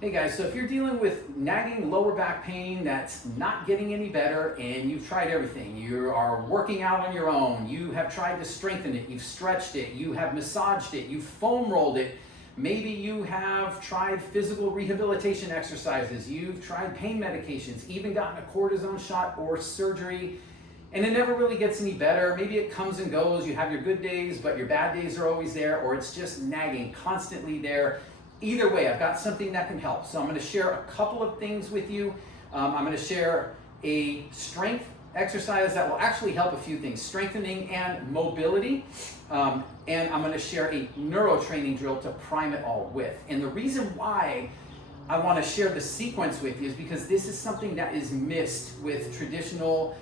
Hey guys, so if you're dealing with nagging lower back pain that's not getting any better and you've tried everything, you are working out on your own, you have tried to strengthen it, you've stretched it, you have massaged it, you've foam rolled it, maybe you have tried physical rehabilitation exercises, you've tried pain medications, even gotten a cortisone shot or surgery, and it never really gets any better. Maybe it comes and goes, you have your good days, but your bad days are always there, or it's just nagging, constantly there. Either way, I've got something that can help. So I'm going to share a couple of things with you. I'm going to share a strength exercise that will actually help a few things, strengthening and mobility. And I'm going to share a neuro training drill to prime it all with. And the reason why I want to share the sequence with you is because this is something that is missed with traditional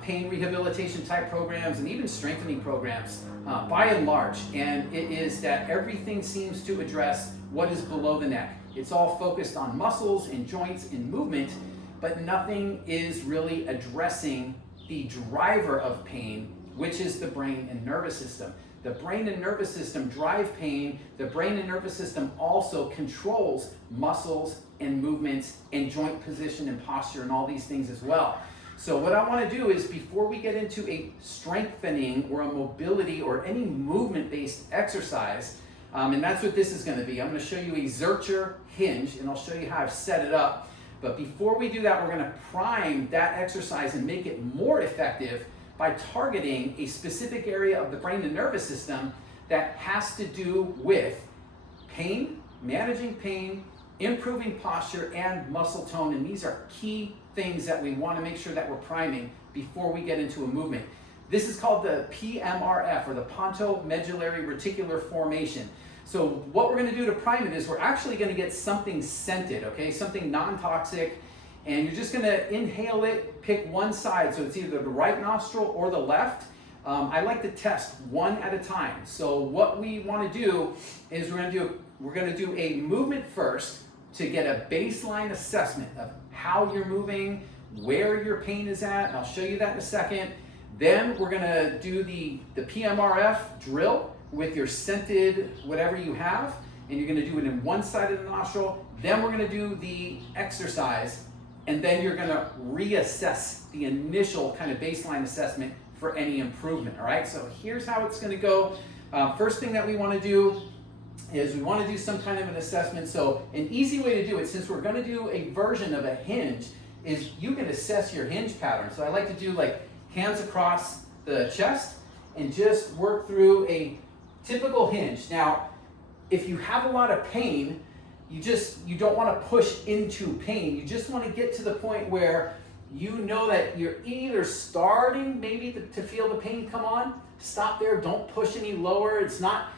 pain rehabilitation type programs and even strengthening programs by and large. And it is that everything seems to address what is below the neck. It's all focused on muscles and joints and movement, but nothing is really addressing the driver of pain, which is the brain and nervous system. The brain and nervous system drive pain. The brain and nervous system also controls muscles and movements and joint position and posture and all these things as well. So what I want to do is, before we get into a strengthening or a mobility or any movement-based exercise, and that's what this is going to be. I'm going to show you a Zercher hinge, and I'll show you how I've set it up. But before we do that, we're going to prime that exercise and make it more effective by targeting a specific area of the brain and nervous system that has to do with pain, managing pain, improving posture, and muscle tone. And these are key things that we want to make sure that we're priming before we get into a movement. This is called the PMRF, or the pontomedullary reticular formation. So what we're going to do to prime it is we're actually going to get something scented, okay, something non-toxic, and you're just going to inhale it, pick one side, so it's either the right nostril or the left. I like to test one at a time. So what we want to do is we're going to do a movement first to get a baseline assessment of how you're moving, where your pain is at, and I'll show you that in a second. Then we're going to do the PMRF drill with your scented whatever you have, and you're going to do it in one side of the nostril. Then we're going to do the exercise, and then you're going to reassess the initial kind of baseline assessment for any improvement. All right, so here's how it's going to go. First thing that we want to do is we want to do some kind of an assessment. So an easy way to do it, since we're going to do a version of a hinge, is you can assess your hinge pattern. So I like to do like hands across the chest and just work through a typical hinge. Now, if you have a lot of pain, you don't want to push into pain. You just want to get to the point where you know that you're either starting maybe to feel the pain come on. Stop there, don't push any lower. It's not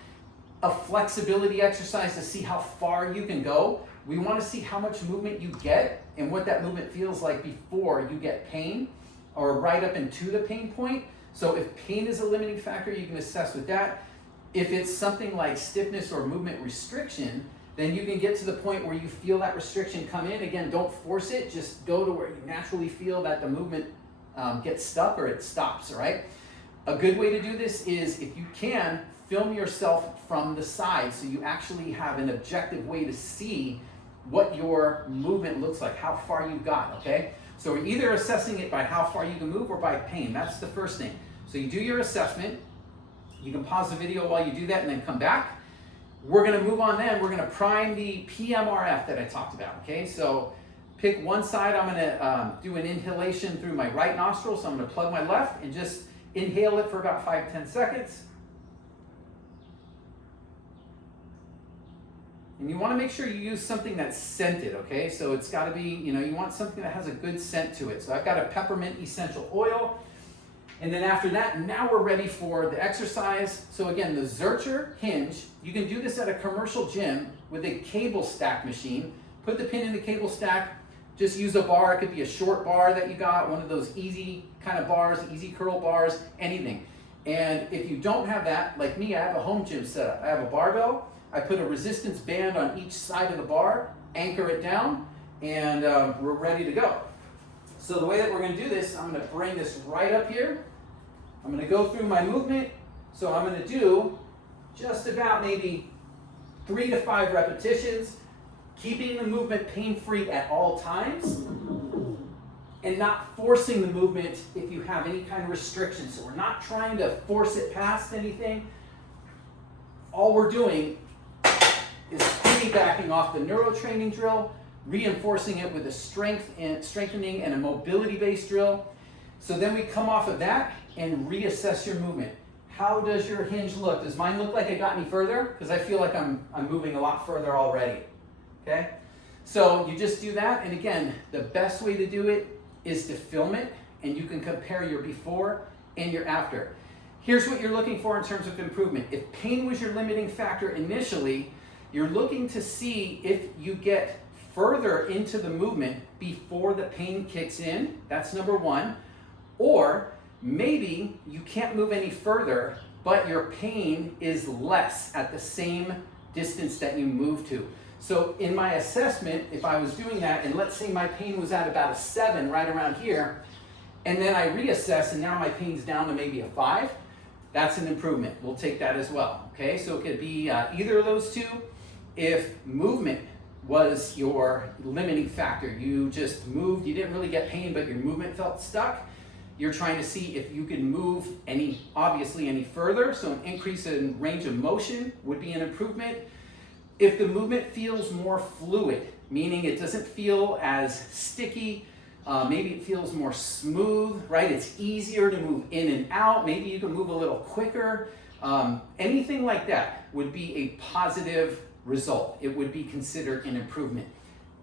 a flexibility exercise to see how far you can go. We want to see how much movement you get and what that movement feels like before you get pain, or right up into the pain point. So if pain is a limiting factor, you can assess with that. If it's something like stiffness or movement restriction, then you can get to the point where you feel that restriction come in. Again, don't force it, just go to where you naturally feel that the movement gets stuck or it stops, all right? A good way to do this is, if you can, film yourself from the side so you actually have an objective way to see what your movement looks like, how far you've got, okay? So we're either assessing it by how far you can move or by pain. That's the first thing. So you do your assessment. You can pause the video while you do that and then come back. We're going to move on then. We're going to prime the PMRF that I talked about, okay? So pick one side. I'm going to do an inhalation through my right nostril. So I'm going to plug my left and just inhale it for about 5-10 seconds. And you want to make sure you use something that's scented, okay? So it's got to be, you want something that has a good scent to it. So I've got a peppermint essential oil. And then after that, now we're ready for the exercise. So again, the Zercher hinge, you can do this at a commercial gym with a cable stack machine. Put the pin in the cable stack, just use a bar. It could be a short bar that you got, one of those easy kind of bars, easy curl bars, anything. And if you don't have that, like me, I have a home gym setup. I have a barbell. I put a resistance band on each side of the bar, anchor it down, and we're ready to go. So the way that we're going to do this, I'm going to bring this right up here. I'm going to go through my movement. So I'm going to do just about maybe 3 to 5 repetitions. keeping the movement pain-free at all times, and not forcing the movement if you have any kind of restriction. So we're not trying to force it past anything. All we're doing is piggybacking off the neurotraining drill, reinforcing it with a strengthening and a mobility-based drill. So then we come off of that and reassess your movement. How does your hinge look? Does mine look like it got any further? Because I feel like I'm moving a lot further already. Okay? So you just do that, and again, the best way to do it is to film it, and you can compare your before and your after. Here's what you're looking for in terms of improvement. If pain was your limiting factor initially, you're looking to see if you get further into the movement before the pain kicks in. That's number one. Or maybe you can't move any further, but your pain is less at the same distance that you move to. So in my assessment, if I was doing that, and let's say my pain was at about a 7 right around here, and then I reassess and now my pain's down to maybe a 5, that's an improvement. We'll take that as well, okay? So it could be either of those two. If movement was your limiting factor, you just moved, you didn't really get pain, but your movement felt stuck, you're trying to see if you can move obviously any further, so an increase in range of motion would be an improvement. If the movement feels more fluid, meaning it doesn't feel as sticky, maybe it feels more smooth, right? It's easier to move in and out. Maybe you can move a little quicker. Anything like that would be a positive result. It would be considered an improvement.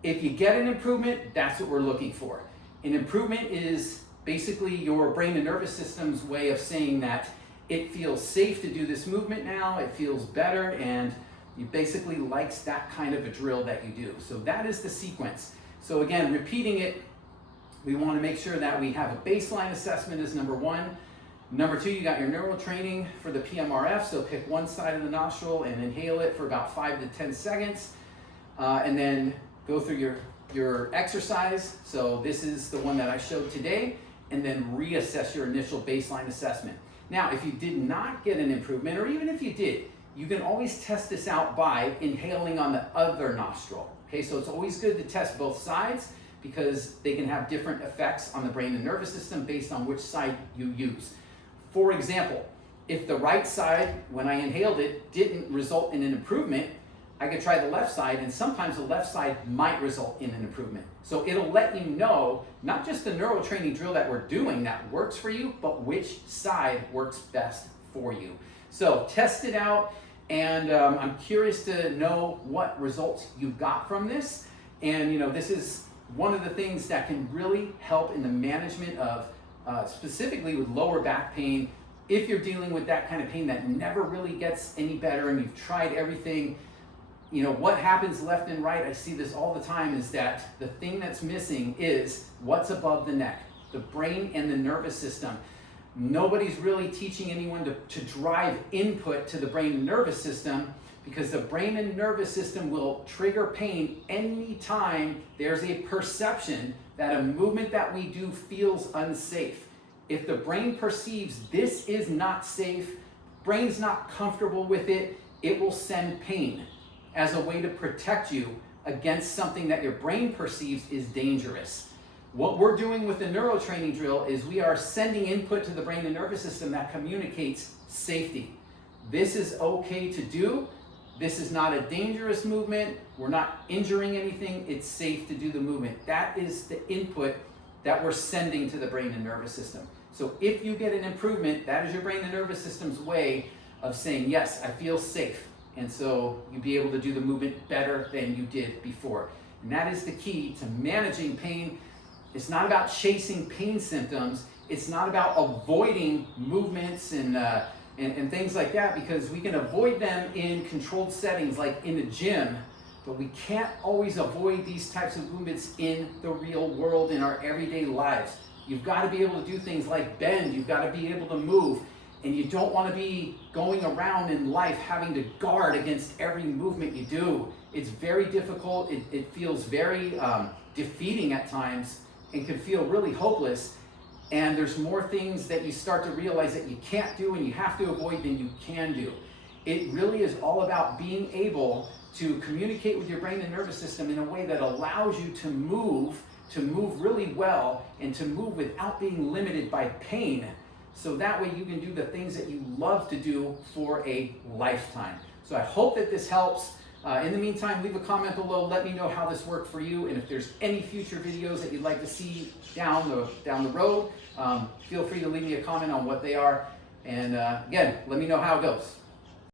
If you get an improvement, that's what we're looking for. An improvement is basically your brain and nervous system's way of saying that it feels safe to do this movement now, it feels better, and it basically likes that kind of a drill that you do. So that is the sequence. So again, repeating it, we want to make sure that we have a baseline assessment as number one. Number two, you got your neural training for the PMRF, so pick one side of the nostril and inhale it for about 5 to 10 seconds. And then go through your exercise. So this is the one that I showed today, and then reassess your initial baseline assessment. Now, if you did not get an improvement, or even if you did, you can always test this out by inhaling on the other nostril. Okay, so it's always good to test both sides because they can have different effects on the brain and nervous system based on which side you use. For example, if the right side, when I inhaled it, didn't result in an improvement, I could try the left side, and sometimes the left side might result in an improvement. So it'll let you know, not just the neural training drill that we're doing that works for you, but which side works best for you. So test it out, and I'm curious to know what results you got from this. And this is one of the things that can really help in the management of, specifically with lower back pain, if you're dealing with that kind of pain that never really gets any better and you've tried everything. What happens left and right, I see this all the time, is that the thing that's missing is what's above the neck, the brain and the nervous system. Nobody's really teaching anyone to drive input to the brain and nervous system, because the brain and nervous system will trigger pain anytime there's a perception that a movement that we do feels unsafe. If the brain perceives this is not safe, brain's not comfortable with it, it will send pain as a way to protect you against something that your brain perceives is dangerous. What we're doing with the neural training drill is we are sending input to the brain and nervous system that communicates safety. This is okay to do. This is not a dangerous movement. We're not injuring anything. It's safe to do the movement. That is the input that we're sending to the brain and nervous system. So if you get an improvement, that is your brain and nervous system's way of saying, yes, I feel safe. And so you'll be able to do the movement better than you did before. And that is the key to managing pain. It's not about chasing pain symptoms. It's not about avoiding movements and things like that, because we can avoid them in controlled settings like in the gym, but we can't always avoid these types of movements in the real world, in our everyday lives. You've got to be able to do things like bend. You've got to be able to move. And you don't want to be going around in life having to guard against every movement you do. It's very difficult. It feels very defeating at times and can feel really hopeless. And there's more things that you start to realize that you can't do and you have to avoid than you can do. It really is all about being able to communicate with your brain and nervous system in a way that allows you to move really well, and to move without being limited by pain. So that way you can do the things that you love to do for a lifetime. So I hope that this helps. In the meantime, leave a comment below. Let me know how this worked for you, and if there's any future videos that you'd like to see down the road, feel free to leave me a comment on what they are. And again, let me know how it goes.